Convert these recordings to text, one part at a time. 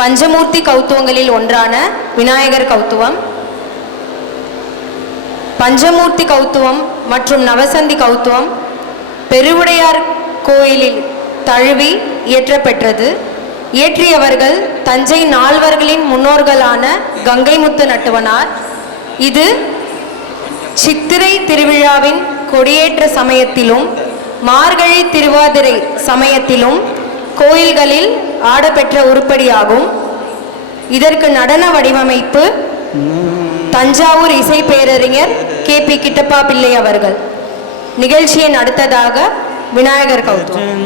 பஞ்சமூர்த்தி கௌத்துவங்களில் ஒன்றான விநாயகர் கௌத்துவம். பஞ்சமூர்த்தி கௌத்துவம் மற்றும் நவசந்தி கௌத்துவம் பெருவுடையார் கோயிலில் தழுவி இயற்றப்பெற்றது. இயற்றியவர்கள் தஞ்சை நால்வர்களின் முன்னோர்களான கங்கைமுத்து நட்டுவனார். இது சித்திரை திருவிழாவின் கொடியேற்ற சமயத்திலும் மார்கழி திருவாதிரை சமயத்திலும் கோயில்களில் ஆடப்பெற்ற உருப்படியாகும். இதற்கு நடன வடிவமைப்பு தஞ்சாவூர் இசை பேரறிஞர் KP கிட்டப்பா பிள்ளை அவர்கள். நிகழ்ச்சியின் அடுத்ததாக விநாயகர் கௌத்துவம்.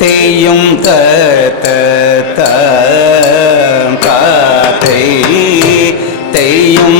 தேயும் காத்தை தேயும்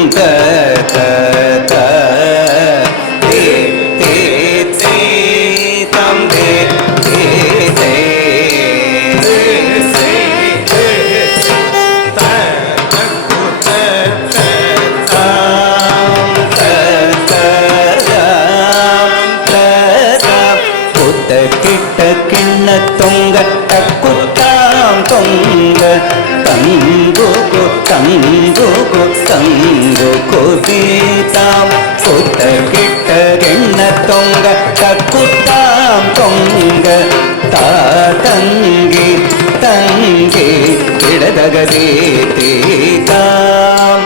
சீதாம் புத்த கிட்ட எண்ண தொங்க தக்குத்தாம் தொங்க தங்கி தங்கி இடதகதே தீதாம்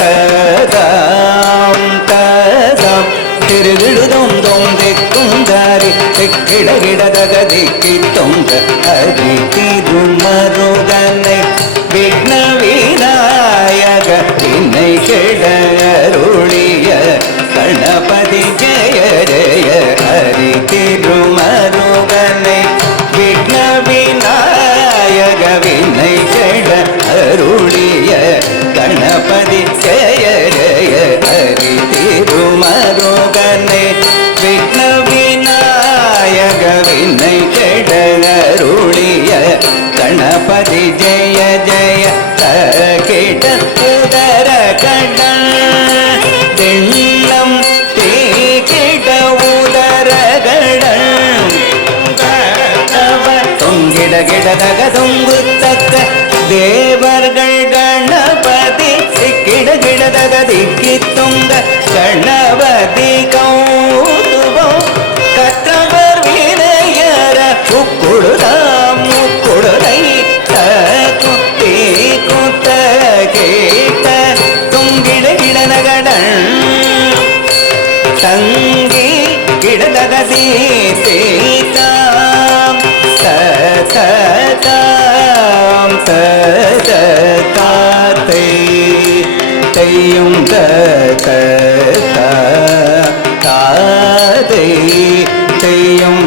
ததாம் ததாம் திருவிழுதும் தொந்திக்கும் தாரி கிடகிடதகதிக்கு தொங்க அரி திருமருகனை விக்ன விநாயக வினை கெடருளிய கணபதி ஜெய ஜெய ஹரி திருமருகனை விக்ன விநாயக வினை கெடருளிய கணபதி ஜெய ஜெய ஹரி திருமருகனை விக்ன விநாயக வினை கெடருளிய கணபதி ஜெய ஜெய கேட்ட உதர கடன் திண்ணம் தீக்கிட உதர கடன் தொங்கிட கிடதக தொங்கு தக்க தேவர்கள் கணபதி கிட கிடதக திக்கி தொங்க கணபதி கௌதுவம் கற்றவர் வினையர உக்குழுதாம் முக்குழுதை குத்தி குத்த கேட்ட தொங்கிட கிடனகடன் தங்கி கிடதகதி தேதாம் ததாம் ததாத்தை தையும் தாதை தையும்